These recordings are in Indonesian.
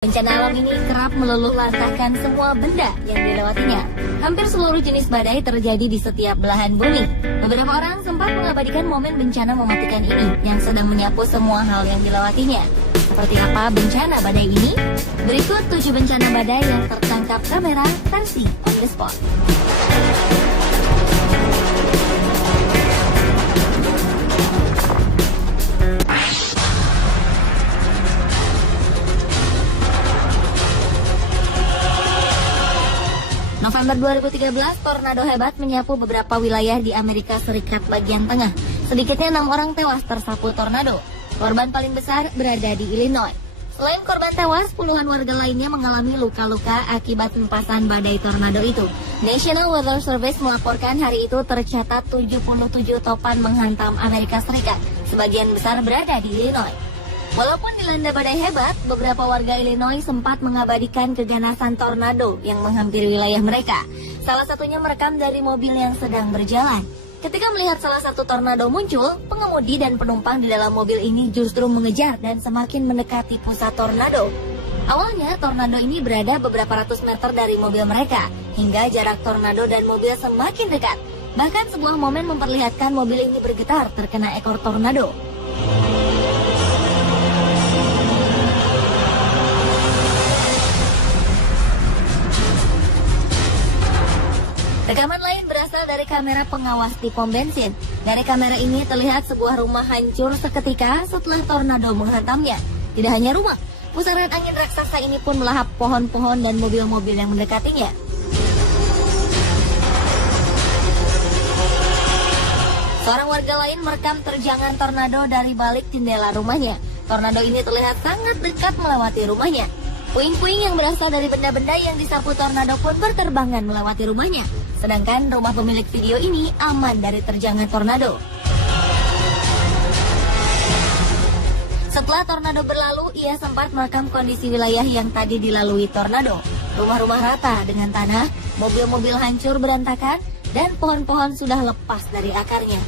Bencana alam ini kerap meluluh lantahkan semua benda yang dilewatinya. Hampir seluruh jenis badai terjadi di setiap belahan bumi. Beberapa orang sempat mengabadikan momen bencana mematikan ini yang sedang menyapu semua hal yang dilewatinya. Seperti apa bencana badai ini? Berikut 7 bencana badai yang tertangkap kamera versi on the spot. November 2013, tornado hebat menyapu beberapa wilayah di Amerika Serikat bagian tengah. Sedikitnya 6 orang tewas tersapu tornado. Korban paling besar berada di Illinois. Selain korban tewas, puluhan warga lainnya mengalami luka-luka akibat hempasan badai tornado itu. National Weather Service melaporkan hari itu tercatat 77 topan menghantam Amerika Serikat. Sebagian besar berada di Illinois. Walaupun dilanda badai hebat, beberapa warga Illinois sempat mengabadikan keganasan tornado yang menghampiri wilayah mereka. Salah satunya merekam dari mobil yang sedang berjalan. Ketika melihat salah satu tornado muncul, pengemudi dan penumpang di dalam mobil ini justru mengejar dan semakin mendekati pusat tornado. Awalnya, tornado ini berada beberapa ratus meter dari mobil mereka, hingga jarak tornado dan mobil semakin dekat. Bahkan sebuah momen memperlihatkan mobil ini bergetar terkena ekor tornado. Rekaman lain berasal dari kamera pengawas di pom bensin. Dari kamera ini terlihat sebuah rumah hancur seketika setelah tornado menghantamnya. Tidak hanya rumah, pusaran angin raksasa ini pun melahap pohon-pohon dan mobil-mobil yang mendekatinya. Seorang warga lain merekam terjangan tornado dari balik jendela rumahnya. Tornado ini terlihat sangat dekat melewati rumahnya. Puing-puing yang berasal dari benda-benda yang disapu tornado pun berterbangan melewati rumahnya. Sedangkan rumah pemilik video ini aman dari terjangan tornado. Setelah tornado berlalu, ia sempat merekam kondisi wilayah yang tadi dilalui tornado. Rumah-rumah rata dengan tanah, mobil-mobil hancur berantakan, dan pohon-pohon sudah lepas dari akarnya.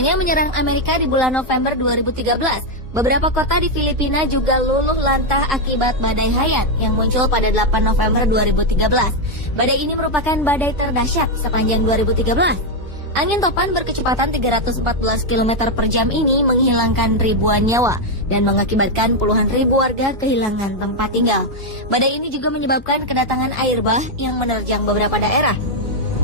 Hanya menyerang Amerika di bulan November 2013, beberapa kota di Filipina juga luluh lantah akibat badai Haiyan yang muncul pada 8 November 2013. Badai ini merupakan badai terdahsyat sepanjang 2013. Angin topan berkecepatan 314 km per jam ini menghilangkan ribuan nyawa dan mengakibatkan puluhan ribu warga kehilangan tempat tinggal. Badai ini juga menyebabkan kedatangan air bah yang menerjang beberapa daerah.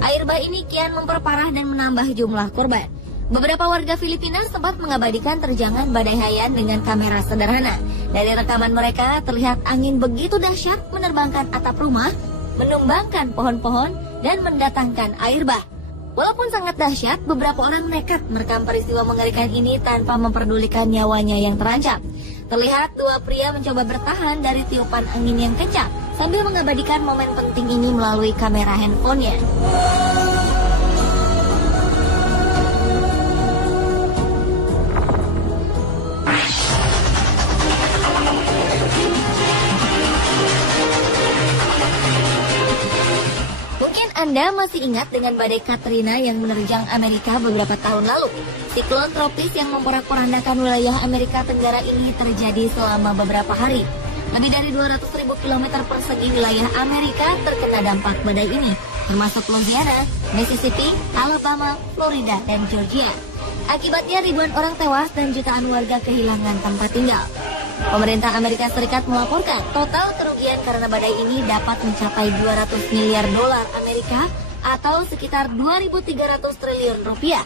Air bah ini kian memperparah dan menambah jumlah korban. Beberapa warga Filipina sempat mengabadikan terjangan badai Haiyan dengan kamera sederhana. Dari rekaman mereka terlihat angin begitu dahsyat menerbangkan atap rumah, menumbangkan pohon-pohon, dan mendatangkan air bah. Walaupun sangat dahsyat, beberapa orang nekat merekam peristiwa mengerikan ini tanpa memperdulikan nyawanya yang terancam. Terlihat dua pria mencoba bertahan dari tiupan angin yang kencang sambil mengabadikan momen penting ini melalui kamera handphonenya. Anda masih ingat dengan badai Katrina yang menerjang Amerika beberapa tahun lalu? Siklon tropis yang memporak-porandakan wilayah Amerika Tenggara ini terjadi selama beberapa hari. Lebih dari 200.000 km persegi wilayah Amerika terkena dampak badai ini, termasuk Louisiana, Mississippi, Alabama, Florida, dan Georgia. Akibatnya ribuan orang tewas dan jutaan warga kehilangan tempat tinggal. Pemerintah Amerika Serikat melaporkan total kerugian karena badai ini dapat mencapai 200 miliar dolar Amerika atau sekitar 2.300 triliun rupiah.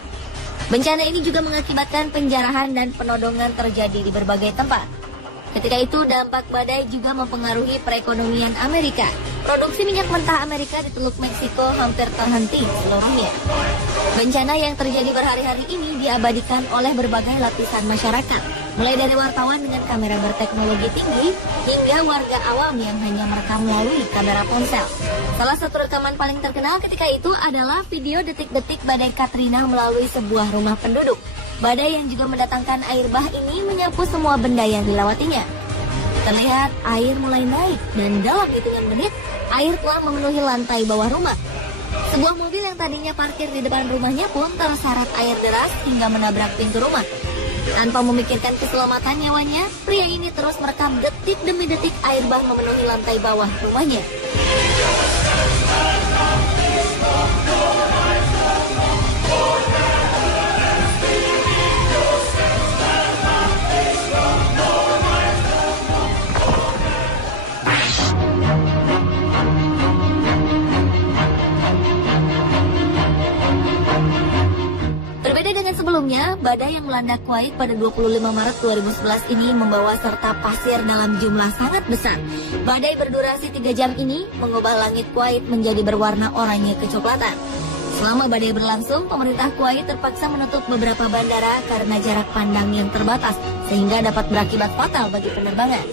Bencana ini juga mengakibatkan penjarahan dan penodongan terjadi di berbagai tempat. Ketika itu dampak badai juga mempengaruhi perekonomian Amerika. Produksi minyak mentah Amerika di Teluk Meksiko hampir terhenti seluruhnya. Bencana yang terjadi berhari-hari ini diabadikan oleh berbagai lapisan masyarakat, mulai dari wartawan dengan kamera berteknologi tinggi hingga warga awam yang hanya merekam melalui kamera ponsel. Salah satu rekaman paling terkenal ketika itu adalah video detik-detik badai Katrina melalui sebuah rumah penduduk. Badai yang juga mendatangkan air bah ini menyapu semua benda yang dilewatinya. Terlihat air mulai naik dan dalam hitungan menit air telah memenuhi lantai bawah rumah. Sebuah mobil yang tadinya parkir di depan rumahnya pun terseret air deras hingga menabrak pintu rumah. Tanpa memikirkan keselamatan nyawanya, pria ini terus merekam detik demi detik air bah memenuhi lantai bawah rumahnya. Sebelumnya, badai yang melanda Kuwait pada 25 Maret 2011 ini membawa serta pasir dalam jumlah sangat besar. Badai berdurasi 3 jam ini mengubah langit Kuwait menjadi berwarna oranye kecoklatan. Selama badai berlangsung, pemerintah Kuwait terpaksa menutup beberapa bandara karena jarak pandang yang terbatas, sehingga dapat berakibat fatal bagi penerbangan.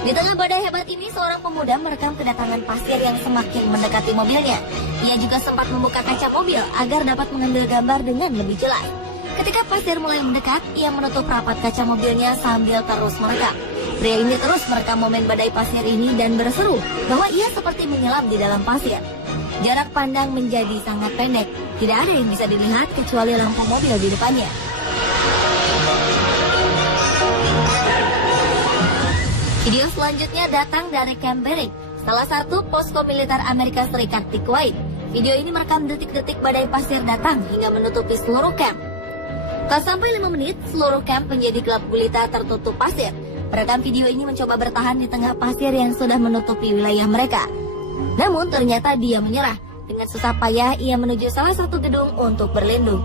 Di tengah badai hebat ini, seorang pemuda merekam kedatangan pasir yang semakin mendekati mobilnya. Ia juga sempat membuka kaca mobil agar dapat mengambil gambar dengan lebih jelas. Ketika pasir mulai mendekat, ia menutup rapat kaca mobilnya sambil terus merekam. Pria ini terus merekam momen badai pasir ini dan berseru bahwa ia seperti menyelam di dalam pasir. Jarak pandang menjadi sangat pendek, tidak ada yang bisa dilihat kecuali lampu mobil di depannya. Video selanjutnya datang dari Camp Bering, salah satu posko militer Amerika Serikat di Kuwait. Video ini merekam detik-detik badai pasir datang hingga menutupi seluruh camp. Tak sampai 5 menit, seluruh camp menjadi gelap gulita tertutup pasir. Perekam video ini mencoba bertahan di tengah pasir yang sudah menutupi wilayah mereka. Namun ternyata dia menyerah. Dengan susah payah, ia menuju salah satu gedung untuk berlindung.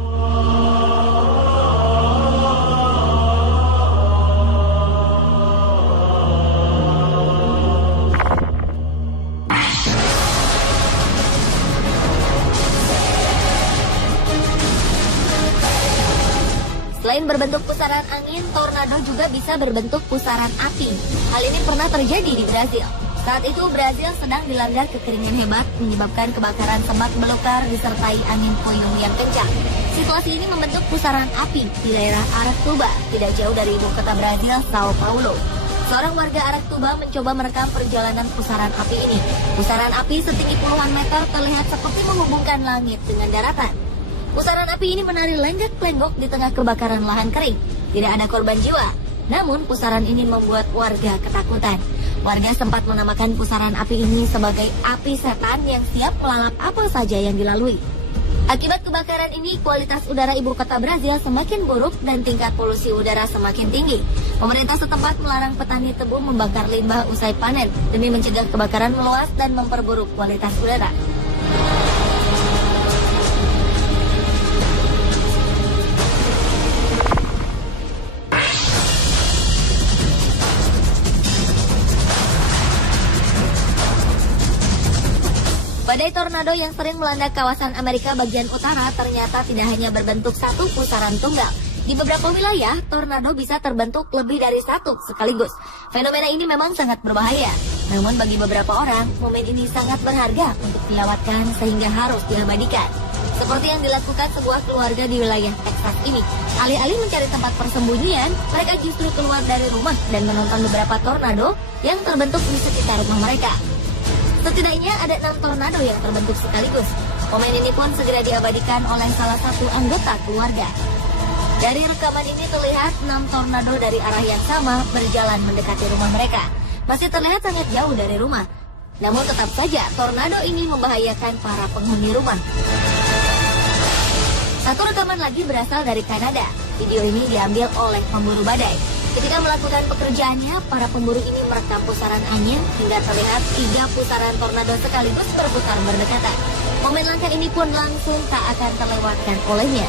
Selain berbentuk pusaran angin, tornado juga bisa berbentuk pusaran api. Hal ini pernah terjadi di Brazil. Saat itu Brazil sedang dilanda kekeringan hebat, menyebabkan kebakaran semak belukar disertai angin puyuh yang kencang. Situasi ini membentuk pusaran api di daerah Aratuba, tidak jauh dari ibu kota Brazil, Sao Paulo. Seorang warga Aratuba mencoba merekam perjalanan pusaran api ini. Pusaran api setinggi puluhan meter terlihat seperti menghubungkan langit dengan daratan. Pusaran api ini menari lenggak-lenggok di tengah kebakaran lahan kering. Tidak ada korban jiwa, namun pusaran ini membuat warga ketakutan. Warga sempat menamakan pusaran api ini sebagai api setan yang siap melalap apa saja yang dilalui. Akibat kebakaran ini, kualitas udara ibu kota Brazil semakin buruk dan tingkat polusi udara semakin tinggi. Pemerintah setempat melarang petani tebu membakar limbah usai panen demi mencegah kebakaran meluas dan memperburuk kualitas udara. Badai tornado yang sering melanda kawasan Amerika bagian utara ternyata tidak hanya berbentuk satu pusaran tunggal. Di beberapa wilayah, tornado bisa terbentuk lebih dari satu sekaligus. Fenomena ini memang sangat berbahaya. Namun bagi beberapa orang, momen ini sangat berharga untuk dilewatkan sehingga harus diabadikan. Seperti yang dilakukan sebuah keluarga di wilayah Texas ini. Alih-alih mencari tempat persembunyian, mereka justru keluar dari rumah dan menonton beberapa tornado yang terbentuk di sekitar rumah mereka. Setidaknya ada 6 tornado yang terbentuk sekaligus. Momen ini pun segera diabadikan oleh salah satu anggota keluarga. Dari rekaman ini terlihat 6 tornado dari arah yang sama berjalan mendekati rumah mereka. Masih terlihat sangat jauh dari rumah. Namun tetap saja tornado ini membahayakan para penghuni rumah. Satu rekaman lagi berasal dari Kanada. Video ini diambil oleh pemburu badai. Ketika melakukan pekerjaannya, para pemburu ini merekam pusaran angin hingga terlihat 3 pusaran tornado sekaligus berputar berdekatan. Momen langka ini pun langsung tak akan terlewatkan olehnya.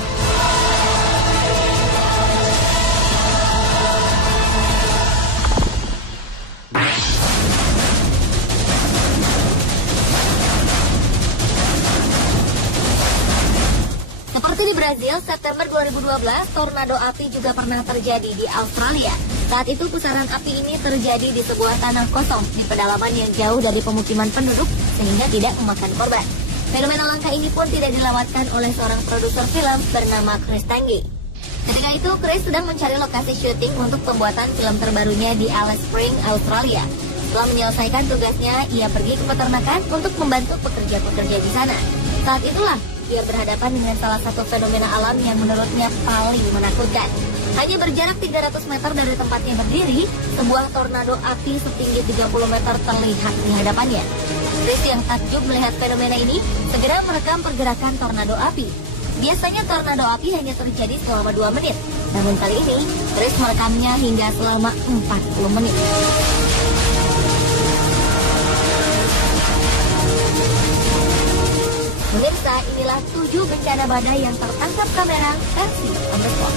Seperti di Brazil, September 2012, tornado api juga pernah terjadi di Australia. Saat itu pusaran api ini terjadi di sebuah tanah kosong di pedalaman yang jauh dari pemukiman penduduk sehingga tidak memakan korban. Fenomena langka ini pun tidak dilewatkan oleh seorang produser film bernama Chris Tange. Ketika itu, Chris sedang mencari lokasi syuting untuk pembuatan film terbarunya di Alice Springs, Australia. Setelah menyelesaikan tugasnya, ia pergi ke peternakan untuk membantu pekerja-pekerja di sana. Saat itulah ia berhadapan dengan salah satu fenomena alam yang menurutnya paling menakutkan. Hanya berjarak 300 meter dari tempatnya berdiri, sebuah tornado api setinggi 30 meter terlihat di hadapannya. Chris yang takjub melihat fenomena ini segera merekam pergerakan tornado api. Biasanya tornado api hanya terjadi selama 2 menit, namun kali ini Chris merekamnya hingga selama 40 menit. Pemirsa, inilah 7 bencana badai yang tertangkap kamera versi on the spot.